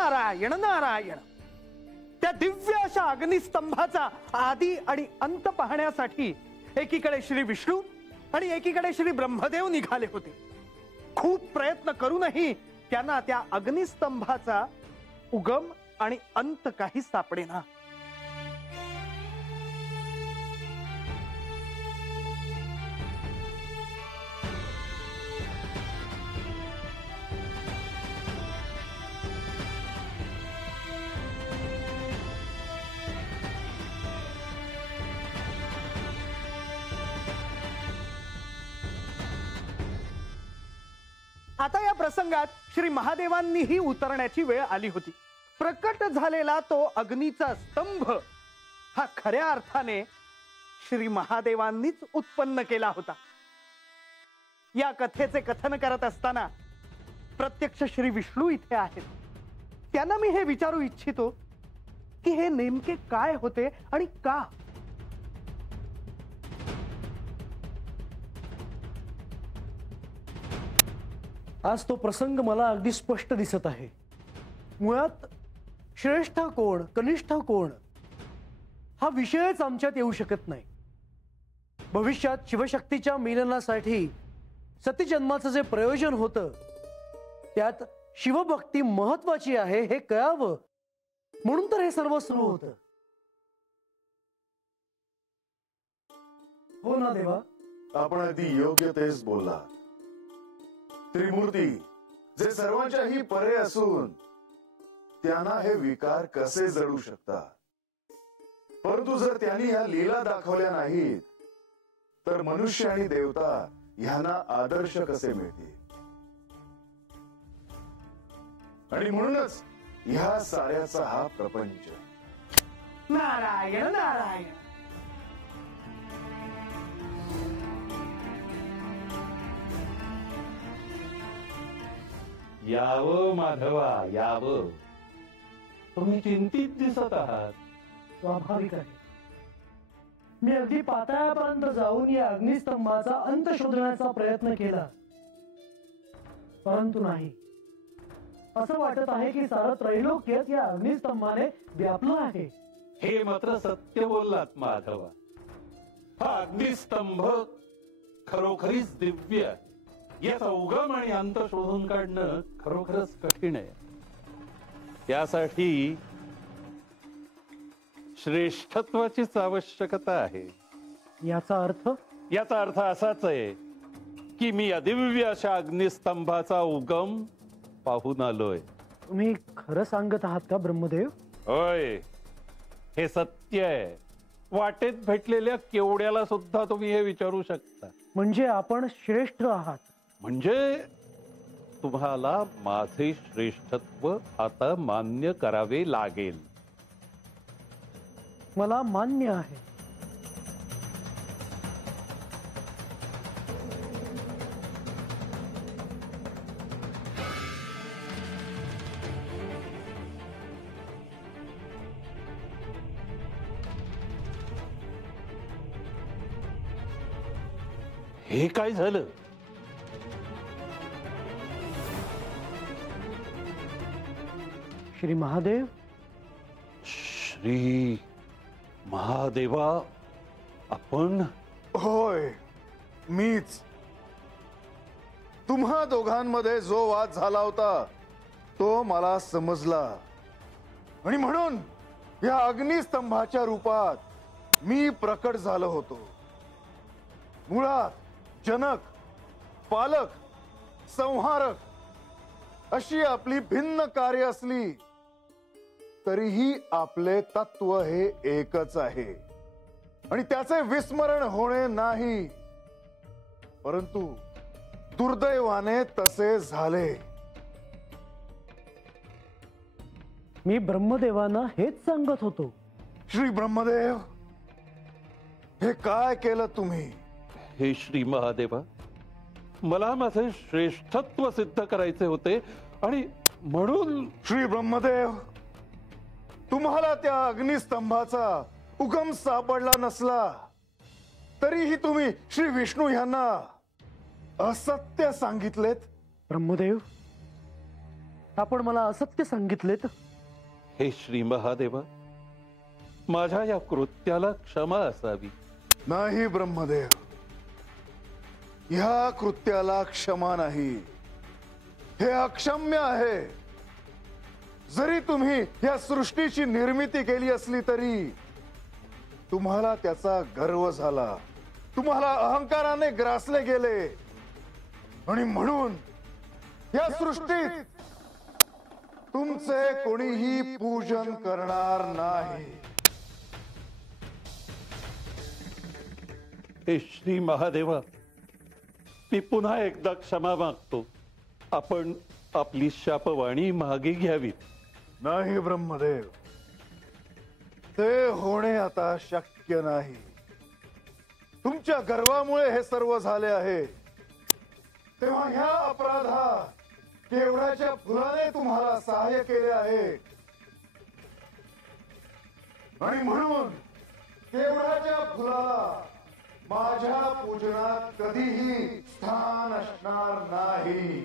नारायण नारायण. त्या दिव्य अशा अग्निस्तंभाचा आदी आणि अंत पाहण्यासाठी एकीकडे श्री विष्णू आणि एकीकडे श्री ब्रह्मदेव निघाले होते. खूप प्रयत्न करूनही त्यांना त्या अग्निस्तंभाचा उगम आणि अंत काही सापडेना. आता या प्रसंगात श्री महादेवांनीही उतरण्याची वेळ आली होती. प्रकट झालेला तो अग्नीचा स्तंभ हा खऱ्या अर्थाने श्री महादेवांनीच उत्पन्न केला होता. या कथेचे कथन करत असताना प्रत्यक्ष श्री विष्णू इथे आहेत. त्यांना मी हे विचारू इच्छितो की हे नेमके काय होते आणि का. आज तो प्रसंग मला अगदी स्पष्ट दिसत आहे. मुळात श्रेष्ठ कोण कनिष्ठ कोण हा विषयच आमच्यात येऊ शकत नाही. भविष्यात शिवशक्तीच्या मिलनासाठी सतीजन्माचं जे प्रयोजन होतं त्यात शिवभक्ती महत्वाची आहे हे कळावं म्हणून तर हे सर्व सुरू होतं. हो ना देवा. आपण अगदी योग्य तेच बोलला. त्रिमूर्ती जे सर्वांच्याही परे असून त्यांना हे विकार कसे जडू शकतात. परंतु जर त्यांनी या लीला दाखवल्या नाहीत तर मनुष्य आणि देवता ह्यांना आदर्श कसे मिळतील. आणि म्हणूनच ह्या साऱ्याचा हा प्रपंच. नारायण नारायण. यावं माधवा यावं. तुम्ही चिंतित दिसत आहात. स्वाभाविक आहे. मी अगदी पाताळापर्यंत जाऊन या अग्निस्तंभाचा अंत शोधण्याचा प्रयत्न केला परंतु नाही. असं वाटत आहे की सारं त्रैलोक्यच या अग्निस्तंभाने व्यापलं आहे. हे मात्र सत्य बोललात माधवा. हा अग्निस्तंभ खरोखरीच दिव्य. याचा उगम आणि अंत शोधून काढणं खरोखरच कठीण आहे. त्यासाठी श्रेष्ठत्वाचीच आवश्यकता आहे. याचा अर्थ असाच आहे की मी अदिव्य अशा अग्निस्तंभाचा उगम पाहून आलोय. तुम्ही खरं सांगत आहात का ब्रह्मदेव? होय, हे सत्य आहे. वाटेत भेटलेल्या केवड्याला सुद्धा तुम्ही हे विचारू शकता. म्हणजे आपण श्रेष्ठ आहात. म्हणजे तुम्हाला माझे श्रेष्ठत्व आता मान्य करावे लागेल. मला मान्य आहे. हे काय झालं? श्री महादेव. श्री महादेवा आपण? होय, मीच. तुम्हा दोघांमध्ये जो वाद झाला होता तो मला समजला आणि म्हणून या अग्निस्तंभाच्या रूपात मी प्रकट झालो होतो. मुळात जनक, पालक, संहारक अशी आपली भिन्न कार्य असली तरीही आपले तत्व हे एकच आहे आणि त्याचे विस्मरण होणे नाही. परंतु दुर्दैवाने तसे झाले. मी ब्रह्मदेवांना हेच सांगत होतो. श्री ब्रह्मदेव, हे काय केलं तुम्ही? हे श्री महादेवा, मला माझे श्रेष्ठत्व सिद्ध करायचे होते आणि म्हणून. श्री ब्रह्मदेव, तुम्हाला त्या अग्निस्तंभाचा उगम सापडला नसला तरीही तुम्ही श्री विष्णू यांना असत्य सांगितलेत. ब्रह्मदेव, आपण मला असत्य सांगितलेत. हे श्री महादेवा, माझ्या या कृत्याला क्षमा असावी. नाही ब्रह्मदेव, ह्या कृत्याला क्षमा नाही, हे अक्षम्य आहे. जरी तुम्ही या सृष्टीची निर्मिती केली असली तरी तुम्हाला त्याचा गर्व झाला, तुम्हाला अहंकाराने ग्रासले गेले आणि म्हणून या सृष्टीत तुमचे कोणीही पूजन करणार नाही. हे श्री महादेवा, मी पुन्हा एकदा क्षमा मागतो. आपण आपली शापवाणी मागे घ्यावीत. नाही ब्रह्मदेव, ते होणे आता शक्य नाही. तुमच्या गर्वामुळे हे सर्व झाले आहे. तेव्हा ह्या अपराधात केवढ्याच्या फुलाने तुम्हाला सहाय्य केले आहे आणि म्हणून केवढ्याच्या फुलाला माझ्या पूजनात कधीही स्थान असणार नाही.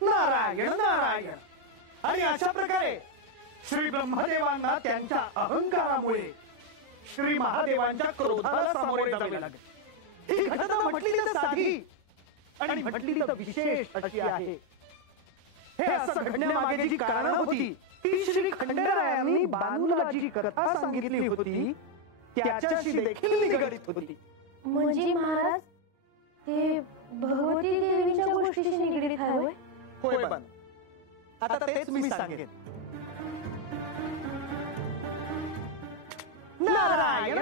नारायण नारायण. आणि अशा प्रकारे श्री ब्रह्मदेवांना त्यांच्या अहंकारामुळे श्री महादेवांच्या क्रोधाला सामोरे जावे लागले. ही घटना म्हटली तर साधी आणि म्हटली तर विशेष अशी आहे. हे असं घडण्यामागे जी कारणं होती ती श्री खंडेरायांनी बानूला जी कथा सांगितली होती त्याच्याशी देखील निगडीत होती. म्हणजे महाराज ते भगवती देवीच्या गोष्टीशी निगडीत आहे होय? होय बानू, आता तेच मी सांगेन. नारायण.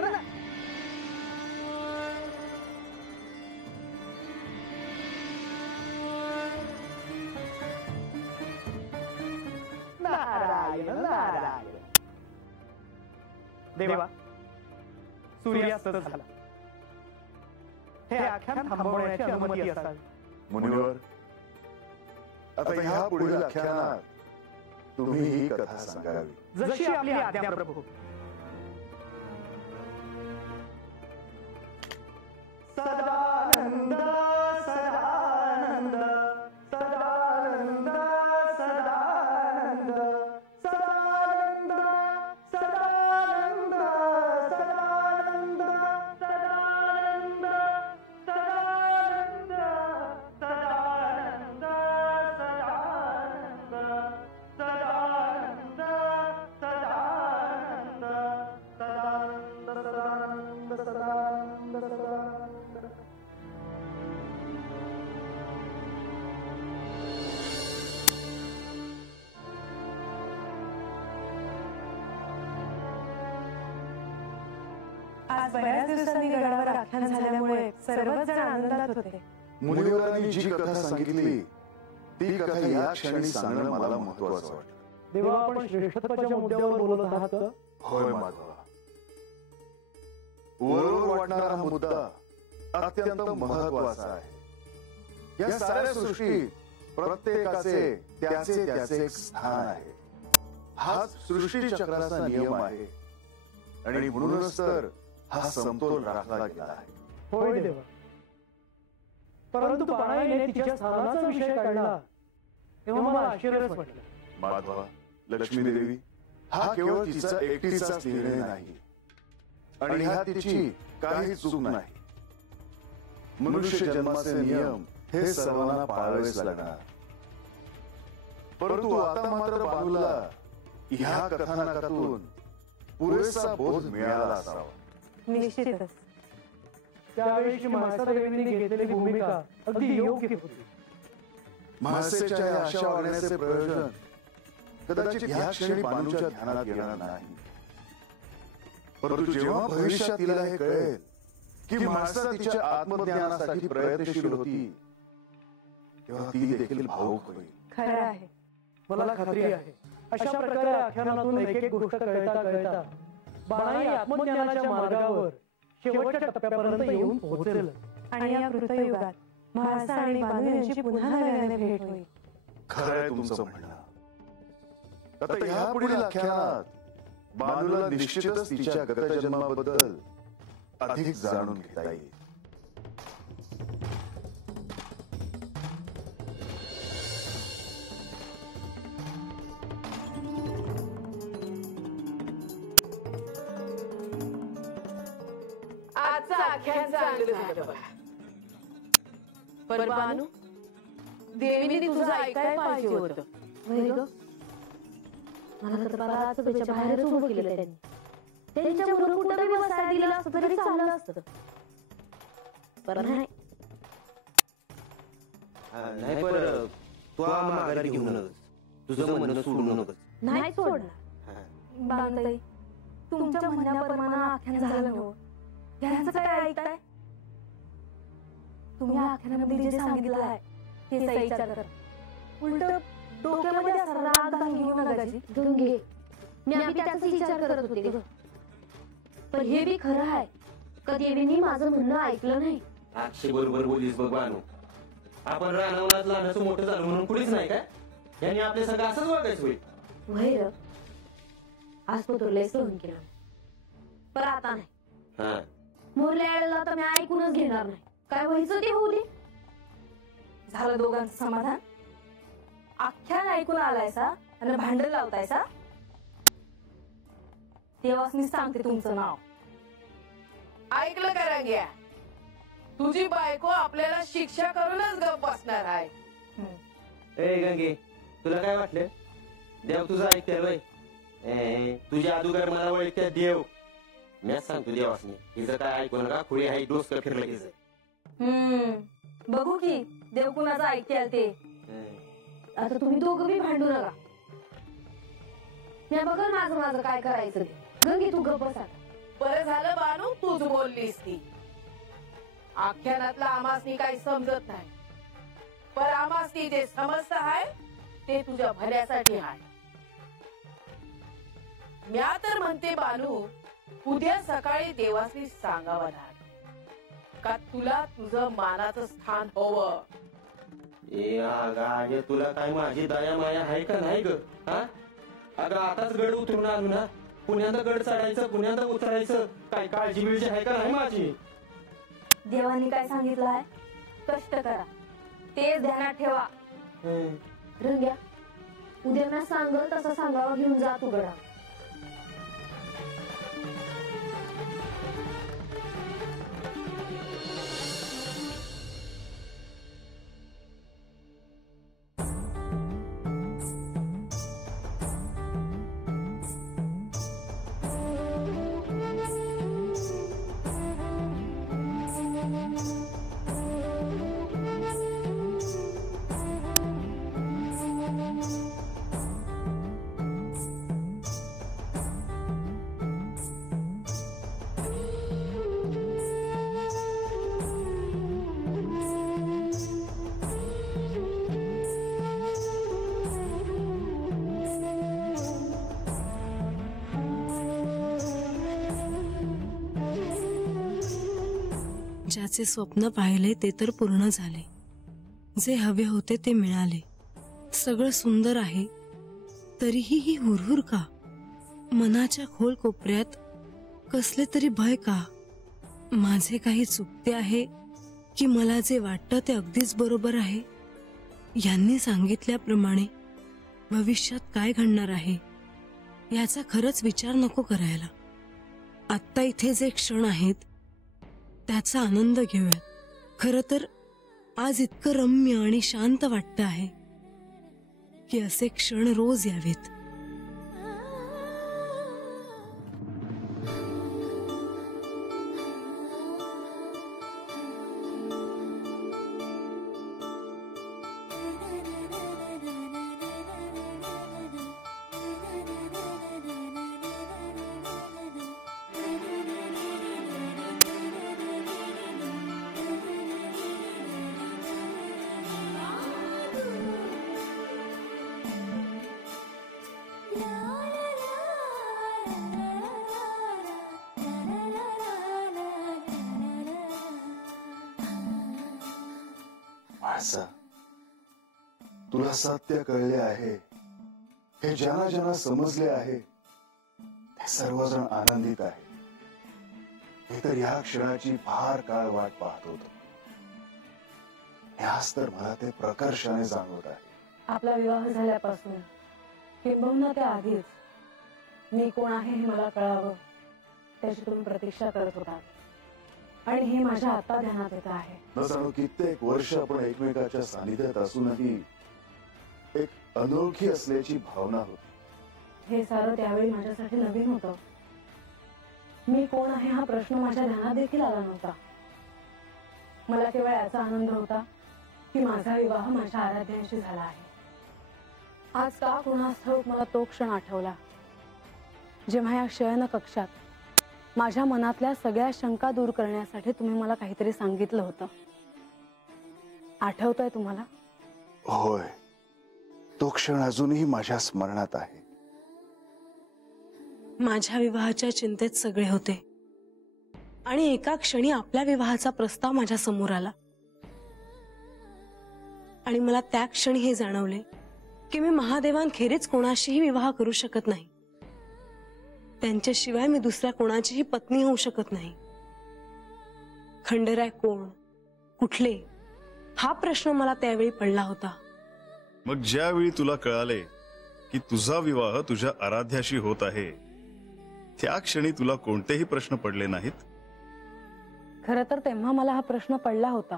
नारायण नारायण. देवा, सूर्यास्त झाला. हे आख्यान थांबवण्याची अनुमती असावी. मुनिवर, आता ह्या पुढील आख्यानात तुम्ही ही कथा सांगावी. जशी आपली आज्ञा प्रभू. सदानंद सदानंद सदानंद सदानंद सदानंद सदानंद सदानंद सदानंद सदानंद सदानंद सदानंद सदानंद सदानंद सदानंद सदानंद. आज बऱ्याच दिवसांनी गडावर आख्यान झाल्यामुळे सर्वच जण आनंदात होते. मुनिवरांनी जी कथा सांगितली ती कथा या क्षणी सांगणं मला महत्वाचं वाटतं. देवा, आपण श्रेष्ठत्वाच्या मुद्द्यावर बोलत आहात का? होय माधवा, वरवर वाटणारा मुद्दा अत्यंत महत्वाचा आहे. या साऱ्या सृष्टीत प्रत्येकाचे त्याचे त्याचे एक स्थान आहे. हाच सृष्टी चक्राचा नियम आहे आणि म्हणूनच तर हा समतोल राखला गेला आहे. होय देवा, परंतु पाणाईने तिच्या स्थानाचा विषय काढला तेव्हा मला आश्चर्यच वाटलं. माधवा, लक्ष्मी देवी हा केवळ तिचा एकटीचाच निर्णय नाही आणि ह्या तिची काही चूक नाही. मनुष्य जन्माचे नियम हे सर्वांना पाळावेच लागणार. परंतु आता मात्र बानूला ह्या कथानकातून पुरेसा बोध मिळाला असावा. निश्चितच त्यावेळी म्हाळसादेवींनी घेतलेली भूमिका अगदी योग्य होती. म्हाळसेच्या या आशा वागण्याचे प्रयोजन कदाचित ह्या क्षणी बानूच्या ध्यानात येणार नाही. परंतु जेव्हा भविष्यात तिला हे कळेल की म्हाळसा तिच्या आत्मज्ञानासाठी प्रयत्नशील होती तेव्हा ती देखील भावुक होईल. खरं आहे. मला खात्री आहे अशा प्रकारे आख्यानातून एक एक गोष्ट कळता कळता बाणाई आत्मज्ञानाच्या मार्गावर शेवटच्या टप्प्यापर्यंत येऊन पोहोचेल. आणि या कृतयुगात म्हाळसा आणि बानू यांची पुन्हा नव्याने भेट होईल. खरंय तुमचं म्हणणं. आता ह्या पुढील आख्यानात बानूला निश्चितच तिच्या गतजन्माबद्दल अधिक जाणून घेता येईल. आजचं आख्यान चांगलं झालं बघा. पण बानू, देवीने तुझं ऐकायला पाहिजे होतं. होय ग, मला तर बराच त्याच्या बाहेरच उभं केलं त्यांनी. त्यांच्याबरोबर कुठं बी बसायला दिलं असतं तरी चाललं असतं. बरं नाही, नाही पर तू माघारी घेऊ नकोस, तुझं म्हणणं सोडू नकोस. नाही सोडणार. बांधताई, तुमच्या म्हणण्याप्रमाणे आख्यान झालं नव्हतं. ह्यांचं काय ऐकताय? तुम्ही आख्यानामध्ये जे सांगितलं आहे तेच विचार करा. उलट डोक्यामध्ये असा राग घालून घेऊ नका जी. गंगे, मी आधी त्याचाच विचार करत होते ग. पण हे बी खरं आहे, कधी माझं म्हणणं ऐकलं नाही. अक्षय बरोबर बोलीस बघ बानू. आपण रानावनात लहानाचं मोठं झालं म्हणून कुठेच नाही काय? यांनी आपल्या सगळं असंच वागायचं होईल. वैर, आज तो लय सहन केला, पण आता नाही. मोरल्या वेळेला तर मी ऐकूनच घेणार नाही. काय व्हायचं ते होऊ दे. झालं दोघांचं समाधान. आख्यान ऐकून आलायसा आणि भांडण लावतायसा. देवासनी सांगते तुमचं नाव. ऐकलं का रंग्या? तुझी बायको आपल्याला शिक्षा करूनच गप बसणार आहे. ए गंगे, तुला काय वाटलं? देव तुझं ऐकते वय? तुझ्या अगोदर मला ओळखत्या देव. मीच सांगतो देवासनी, हिचं काय ऐकू नका. खुळी आहे, डोसकं फिरलं हिचं. बघू की देव कुणाचं ऐकते ते. आता तुम्ही दोघं बी भांडू नका. मी बघल माझं माझं काय करायचं ते. गंगे, तू गप्प बसा. बरं झालं बानू तूच बोललीस ती. आख्यानातला आमासनी काही समजत नाही, पण आमासनी जे समजत आहे ते तुझ्या भल्यासाठी आहे. म्या तर म्हणते बानू, उद्या सकाळी देवासनी सांगावं लागेल का तुला तुझं मानाचं स्थान हवं. अगं तुला काय माझी दया माया आहे का नाही ग? अगं आताच गड उतरून आलो ना. पुण्याला गड चढायचं, पुण्याला उतरायचं, काय काळजी बिळजी आहे का नाही माझी? देवानी काय सांगितलं आहे? कष्ट करा, तेच ध्यानात ठेवा. रंग्या, उद्या मी सांगल तसं सांगावं घेऊन जा तू गडा. ज्याचे स्वप्न पाहिले ते तर पूर्ण झाले, जे हवे होते ते मिळाले. सगळं सुंदर आहे, तरीही ही हुरहुर का? मनाच्या खोल कोपऱ्यात कसले तरी भय का? माझे काही चुकते आहे की मला जे वाटतं ते अगदीच बरोबर आहे? यांनी सांगितल्याप्रमाणे भविष्यात काय घडणार आहे याचा खरंच विचार नको करायला. आत्ता इथे जे क्षण आहेत त्याचा आनंद घेऊया. खरं तर आज इतकं रम्य आणि शांत वाटतं आहे की असे क्षण रोज यावेत. तुला सत्य कळले आहे हे ज्यांना ज्यांना समजले आहे ते सर्वजण आनंदित आहे. हे तर या क्षणाची फार काळ वाट पाहत होतो. यास तर मला ते प्रकर्षाने जाणवत आहे. आपला विवाह झाल्यापासून किंबहुना त्या आधीच मी कोण आहे हे मला कळावं त्याची तुम्ही प्रतीक्षा करत होता. आणि हे माझ्या आता ध्यानात येत आहे. न जाणो कित्येक वर्ष आपण एकमेकाच्या सानिध्यात असूनही एक अनोळखी असल्याची भावना होती. हे सारं त्यावेळी माझ्यासाठी नवीन होतं. मी कोण आहे हा प्रश्न माझ्या ध्यानात देखील आला नव्हता. मला केवळ याचा आनंद होता की माझा विवाह माझ्या आराध्यांशी झाला आहे. आज का कुणास ठाऊक मला तो क्षण आठवला जेव्हा या शयन कक्षात माझ्या मनातल्या सगळ्या शंका दूर करण्यासाठी तुम्ही मला काहीतरी सांगितलं होतं. आठवतंय तुम्हाला? होय, तो क्षण अजूनही माझ्या स्मरणात आहे. माझ्या विवाहाच्या चिंतेत सगळे होते आणि एका क्षणी आपल्या विवाहाचा प्रस्ताव माझ्या समोर आला आणि मला त्या क्षणी हे जाणवले की मी महादेवांखेरीज कोणाशीही विवाह करू शकत नाही. त्यांच्याशिवाय मी दुसऱ्या कोणाचीही पत्नी होऊ शकत नाही. खंडेराय कोण, कुठले, हा प्रश्न मला त्यावेळी पडला होता. मग ज्यावेळी तुला कळाले की तुझा विवाह तुझ्या आराध्याशी होत आहे, त्या क्षणी तुला कोणतेही प्रश्न पडले नाहीत? खरं तर तेव्हा मला हा प्रश्न पडला होता,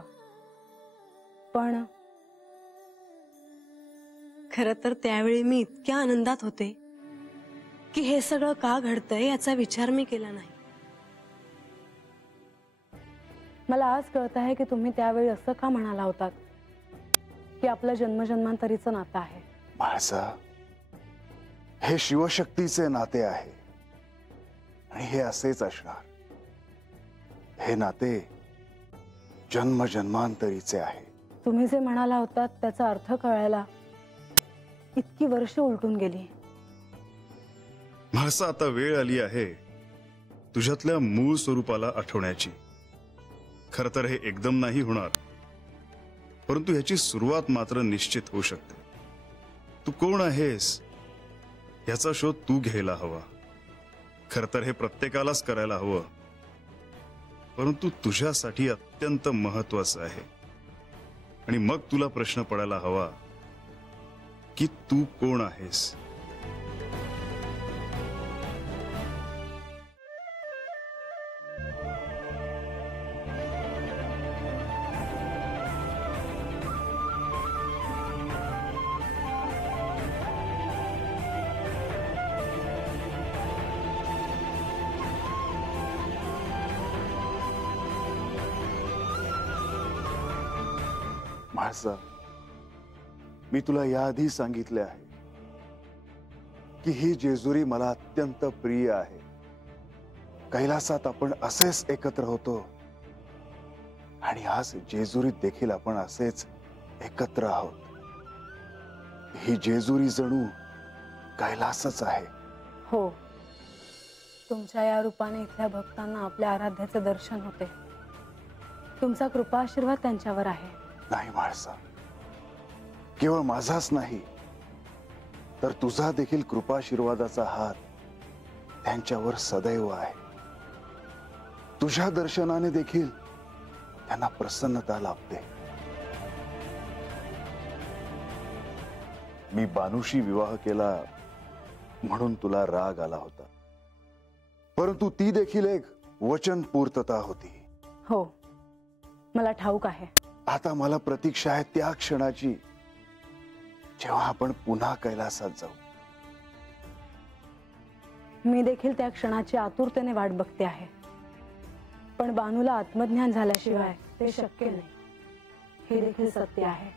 पण खरं तर त्यावेळी मी इतक्या आनंदात होते की हे सगळं का घडतंय याचा विचार मी केला नाही. मला आज कळत आहे की तुम्ही त्यावेळी असं का म्हणाला होतात की आपलं जन्मजन्मांतरीचं नातं आहे. माझा हे शिवशक्तीचे नाते आहे आणि हे असेच असणार. हे नाते जन्मजन्मांतरीचे आहे. तुम्ही जे म्हणाला होतात त्याचा अर्थ कळायला इतकी वर्ष उलटून गेली. म्हाळसा, आता वेळ आली आहे तुझ्यातल्या मूळ स्वरूपाला आठवण्याची. खर तर हे एकदम नाही होणार, परंतु ह्याची सुरुवात मात्र निश्चित होऊ शकते. तू कोण आहेस याचा शोध तू घ्यायला हवा. खर तर हे प्रत्येकालाच करायला हवं, परंतु तुझ्यासाठी अत्यंत महत्वाचं आहे. आणि मग तुला प्रश्न पडायला हवा की तू कोण आहेस. म्हाळसा, मी तुला याआधी सांगितले आहे की ही जेजुरी मला अत्यंत प्रिय आहे. कैलासात आपण असेच एकत्र होतो आणि आज जेजुरीत देखील आपण असेच एकत्र आहोत. ही जेजुरी जणू कैलासच आहे. हो, तुमच्या या रूपाने इथल्या भक्तांना आपल्या आराध्याचे दर्शन होते. तुमचा कृपा आशीर्वाद त्यांच्यावर आहे. नाही म्हाळसा, केवळ माझाच नाही तर तुझा देखील कृपाशीर्वादाचा हात त्यांच्यावर सदैव आहे. तुझ्या दर्शनाने देखील त्यांना प्रसन्नता लाभते. मी बानूशी विवाह केला म्हणून तुला राग आला होता, परंतु ती देखील एक वचन पूर्तता होती. हो, मला ठाऊक आहे. आता मला प्रतीक्षा आहे त्या क्षणाची जेव्हा आपण पुन्हा कैलासात जाऊ. मी देखील त्या क्षणाची आतुरतेने वाट बघते आहे, पण बानूला आत्मज्ञान झाल्याशिवाय ते शक्य नाही, हे देखील सत्य आहे.